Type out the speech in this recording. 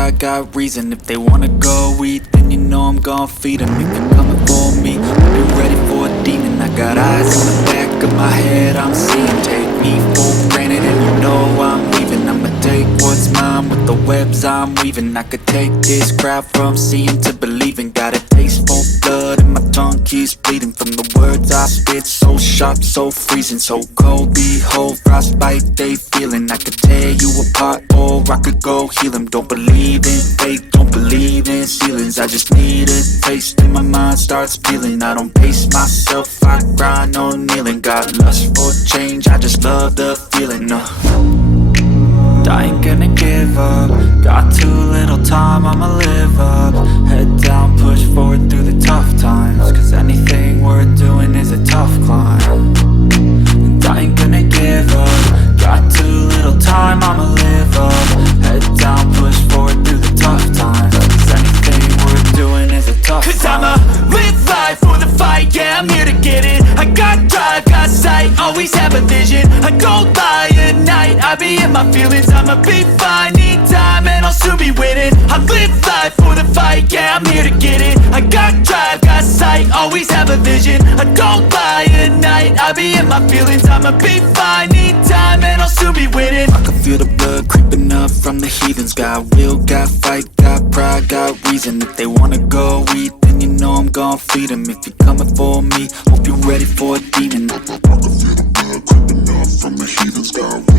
pride, got reason. If they wanna go eat, then you know I'm gon' feed them. If you're coming for me, I'll be ready for a demon. I got eyes in the back of my head, I'm seeing. Take me for granted and you know I'm leaving. I'ma take what's mine with the webs I'm weaving. I could take this crowd from seeing to believing. Got a taste for blood and my tongue keeps bleeding. From the words I spit, so sharp, so freezing, so cold. Behold, frostbite they feeling. I could tear you apart or I could go heal them. Don't believe in fate, don't believe in ceilings. I just need a taste and my mind starts feeling. I don't pace myself, I grind on kneeling. Got lust for change, I just love the feeling. I ain't gonna give up. Got too little time, I'ma live up. Head down, push forward through the tough times. Cause anything worth doing is a tough climb. And I ain't gonna give up. Got too little time, I'ma live up. Head down, push forward through the tough times. Cause anything worth doing is a tough climb. Cause I'ma live life for the fight, yeah, I'm here to get it. I got drive, got sight, always have a vision. I don't lie at night, I be in my feelings. I'ma be fine, need time and I'll soon be winning. I live life for the fight, yeah, I'm here to get it. I got drive, got sight, always have a vision. I don't lie at night, I be in my feelings. I'ma be fine, need time and I'll soon be winning. I can feel the blood creeping up from the heathens. Got will, got fight, got pride, got reason. If they wanna go eat, then you know I'm gon' feed them. If you're coming for me, hope you're ready for a demon. I can feel the blood creeping up from the heathens. Got